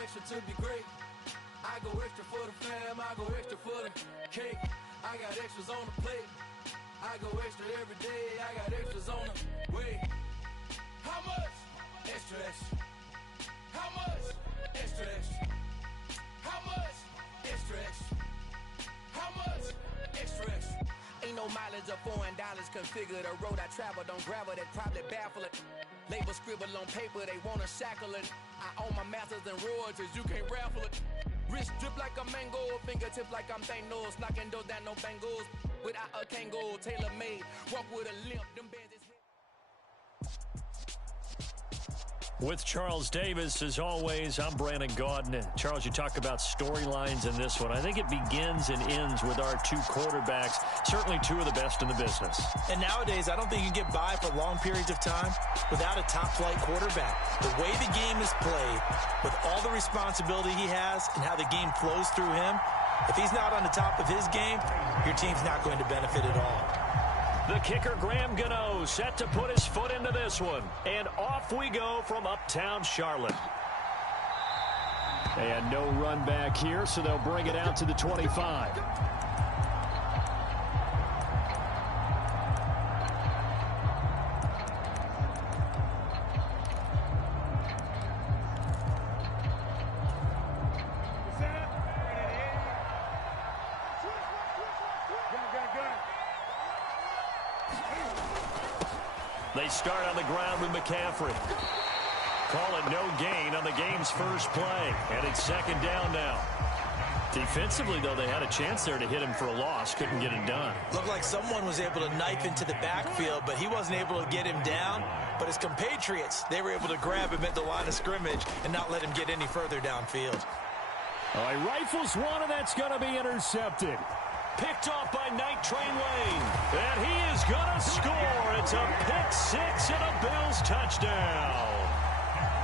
extra to be great. I go extra for the fam, I go extra for the cake. I got extras on the plate. I go extra every day, I got extras on the way. How much? Extra, extra. How much? Extra, extra. How much? Extra, extra. How much? Extra, extra. Ain't no mileage of $4 configure the road I travel. Don't gravel that probably baffle it. Label scribble on paper, they wanna shackle it. I own my masters and royalties, you can't raffle it. Wrist drip like a mango, fingertip like I'm Thanos. Knocking doors down, no bangles. Without a Kango, tailor-made. Walk with a limp, them bands is hit. With Charles Davis, as always, I'm Brandon Gaudin. And Charles, you talk about storylines in this one. I think it begins and ends with our two quarterbacks, certainly two of the best in the business. And nowadays, I don't think you can get by for long periods of time without a top-flight quarterback. The way the game is played, with all the responsibility he has and how the game flows through him, if he's not on the top of his game, your team's not going to benefit at all. The kicker, Graham Gano, set to put his foot into this one. And off we go from uptown Charlotte. And no run back here, so they'll bring it out to the 25. They start on the ground with McCaffrey. Call it no gain on the game's first play. And it's second down now. Defensively, though, they had a chance there to hit him for a loss. Couldn't get it done. Looked like someone was able to knife into the backfield, but he wasn't able to get him down. But his compatriots, they were able to grab him at the line of scrimmage and not let him get any further downfield. All right, rifles one, and that's going to be intercepted. Picked off by Night Train Lane. And he is going to score. It's a pick six and a Bills touchdown.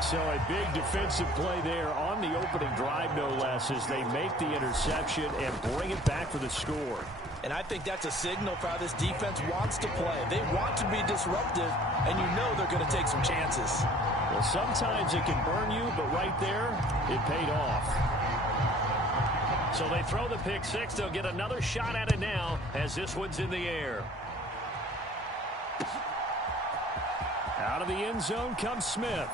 So a big defensive play there on the opening drive, no less, as they make the interception and bring it back for the score. And I think that's a signal for how this defense wants to play. They want to be disruptive, and you know they're going to take some chances. Well, sometimes it can burn you, but right there, it paid off. So they throw the pick six. They'll get another shot at it now as this one's in the air. Out of the end zone comes Smith.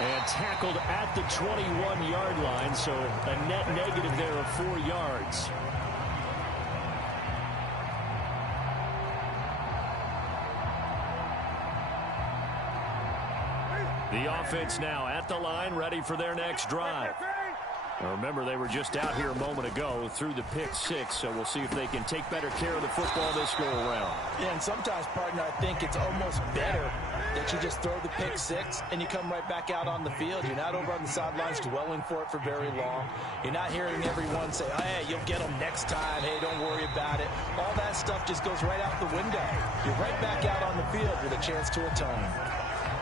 And tackled at the 21-yard line, so a net negative there of 4 yards. The offense now at the line, ready for their next drive. Now remember, they were just out here a moment ago through the pick six, so we'll see if they can take better care of the football this go-around. Yeah, and sometimes, partner, I think it's almost better that you just throw the pick six and you come right back out on the field. You're not over on the sidelines dwelling for it for very long. You're not hearing everyone say, oh, hey, you'll get them next time. Hey, don't worry about it. All that stuff just goes right out the window. You're right back out on the field with a chance to atone.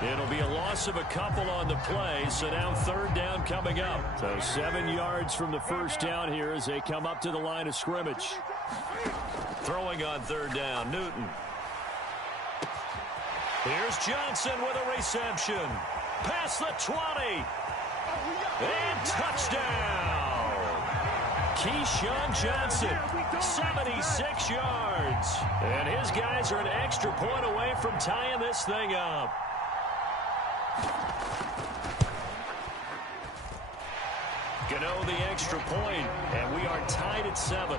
It'll be a loss of a couple on the play, so now third down coming up. So 7 yards from the first down here as they come up to the line of scrimmage. Throwing on third down, Newton. Here's Johnson with a reception. Past the 20. And touchdown. Keyshawn Johnson, 76 yards. And his guys are an extra point away from tying this thing up. Gano the extra point, and we are tied at 7.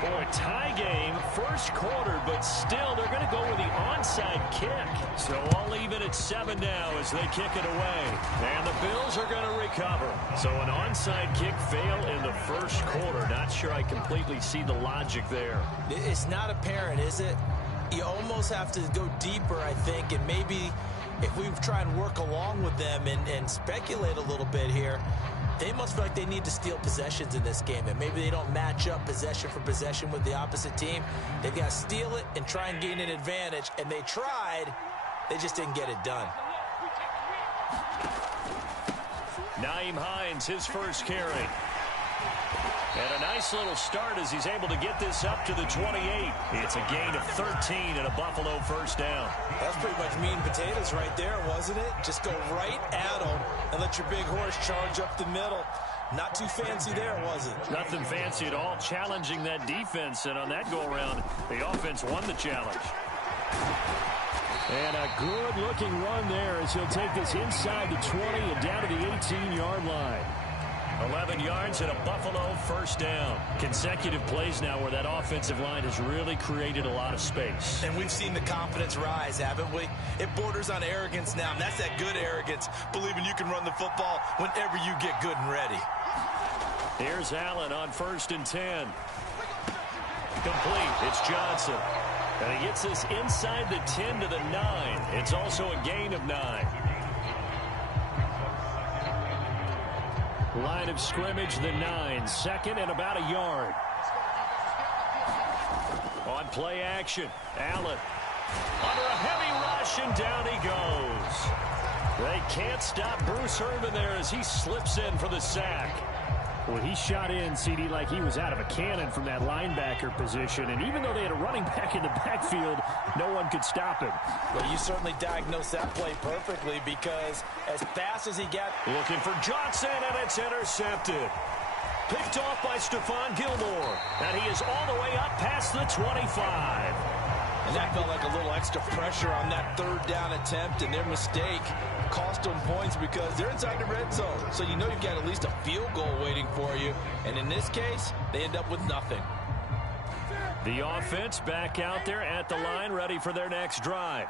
Boy, tie game, first quarter, but still they're going to go with the onside kick. So all even at 7 now as they kick it away. And the Bills are going to recover. So an onside kick fail in the first quarter. Not sure I completely see the logic there. It's not apparent, is it? You almost have to go deeper, I think, and maybe if we try and work along with them and speculate a little bit here, they must feel like they need to steal possessions in this game, and maybe they don't match up possession for possession with the opposite team. They've got to steal it and try and gain an advantage, and they tried. They just didn't get it done. Nyheim Hines, his first carry. And a nice little start as he's able to get this up to the 28. It's a gain of 13 and a Buffalo first down. That's pretty much meat and potatoes right there, wasn't it? Just go right at them and let your big horse charge up the middle. Not too fancy there, was it? Nothing fancy at all, challenging that defense, and on that go-around, the offense won the challenge. And a good-looking run there as he'll take this inside the 20 and down to the 18-yard line. 11 yards and a Buffalo first down. Consecutive plays now where that offensive line has really created a lot of space. And we've seen the confidence rise, haven't we? It borders on arrogance now, and that's that good arrogance, believing you can run the football whenever you get good and ready. Here's Allen on 1st and 10. Complete. It's Johnson. And he gets this inside the 10 to the 9. It's also a gain of 9. Line of scrimmage, the 9. Second and about a yard. On play action, Allen. Under a heavy rush, and down he goes. They can't stop Bruce Irvin there as he slips in for the sack. Well, he shot in, CD, like he was out of a cannon from that linebacker position. And even though they had a running back in the backfield, no one could stop him. Well, you certainly diagnosed that play perfectly because as fast as he got... Looking for Johnson, and it's intercepted. Picked off by Stephon Gilmore. And he is all the way up past the 25. And that felt like a little extra pressure on that third down attempt, and their mistake cost them points because they're inside the red zone. So you know you've got at least a field goal waiting for you. And in this case, they end up with nothing. The offense back out there at the line, ready for their next drive.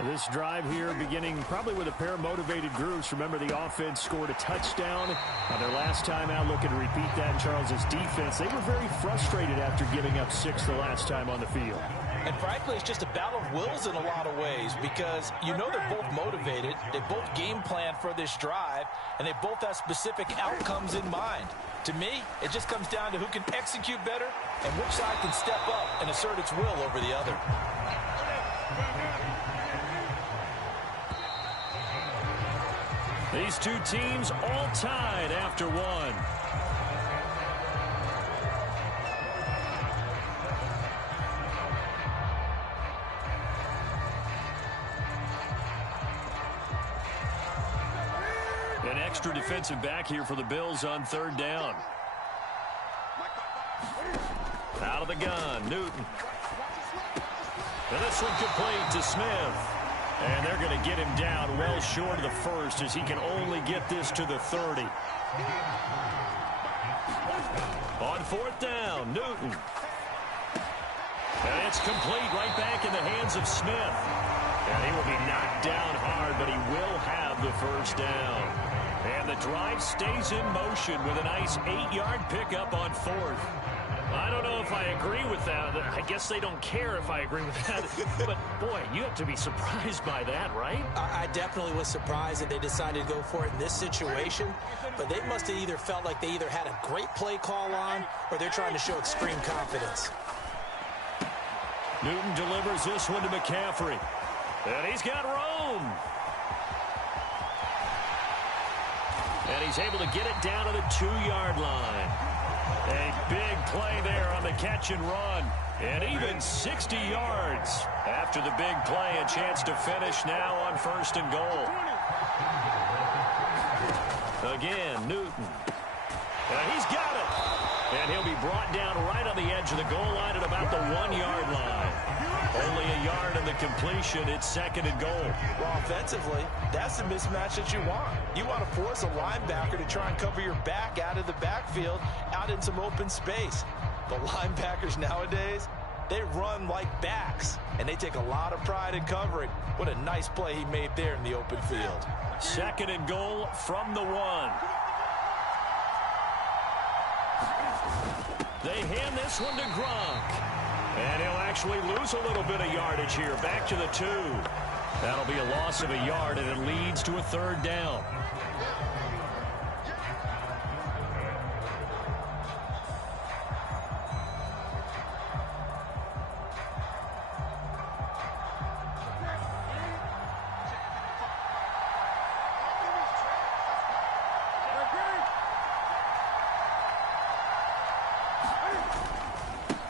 This drive here beginning probably with a pair of motivated groups. Remember, the offense scored a touchdown on their last time out, looking to repeat that in Charles's defense. They were very frustrated after giving up 6 the last time on the field. And frankly, it's just a battle of wills in a lot of ways because you know they're both motivated, they both game plan for this drive, and they both have specific outcomes in mind. To me, it just comes down to who can execute better and which side can step up and assert its will over the other. These two teams all tied after one. An extra defensive back here for the Bills on 3rd down. Out of the gun, Newton. And this one complete to Smith. And they're going to get him down well short of the first as he can only get this to the 30. On 4th down, Newton. And it's complete right back in the hands of Smith. And he will be knocked down hard, but he will have the first down. And the drive stays in motion with a nice 8-yard pickup on 4th. I don't know if I agree with that. I guess they don't care if I agree with that. But, boy, you have to be surprised by that, right? I definitely was surprised that they decided to go for it in this situation. But they must have either felt like they either had a great play call on or they're trying to show extreme confidence. Newton delivers this one to McCaffrey. And he's got room. And he's able to get it down to the 2-yard line. A big play there on the catch and run. And even 60 yards after the big play. A chance to finish now on 1st and goal. Again, Newton. And he's got it. And he'll be brought down right on the edge of the goal line at about the 1-yard line. Only a yard in the completion. It's 2nd and goal. Well, offensively, that's the mismatch that you want. You want to force a linebacker to try and cover your back out of the backfield, out in some open space. The linebackers nowadays, they run like backs, and they take a lot of pride in covering. What a nice play he made there in the open field. 2nd and goal from the 1. They hand this one to Gronk. And he'll actually lose a little bit of yardage here. Back to the 2. That'll be a loss of a yard, and it leads to a 3rd down.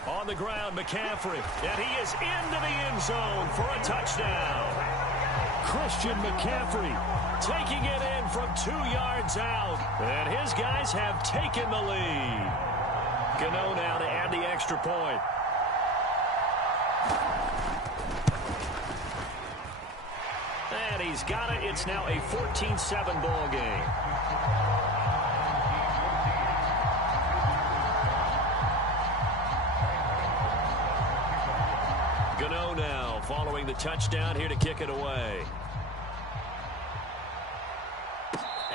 On the ground, McCaffrey, and he is into the end zone for a touchdown. Christian McCaffrey taking it in from 2 yards out. And his guys have taken the lead. Gano now to add the extra point. And he's got it. It's now a 14-7 ball game. Gano now following the touchdown here to kick it away.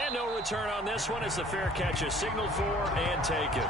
And no return on this one as the fair catch is signaled for and taken.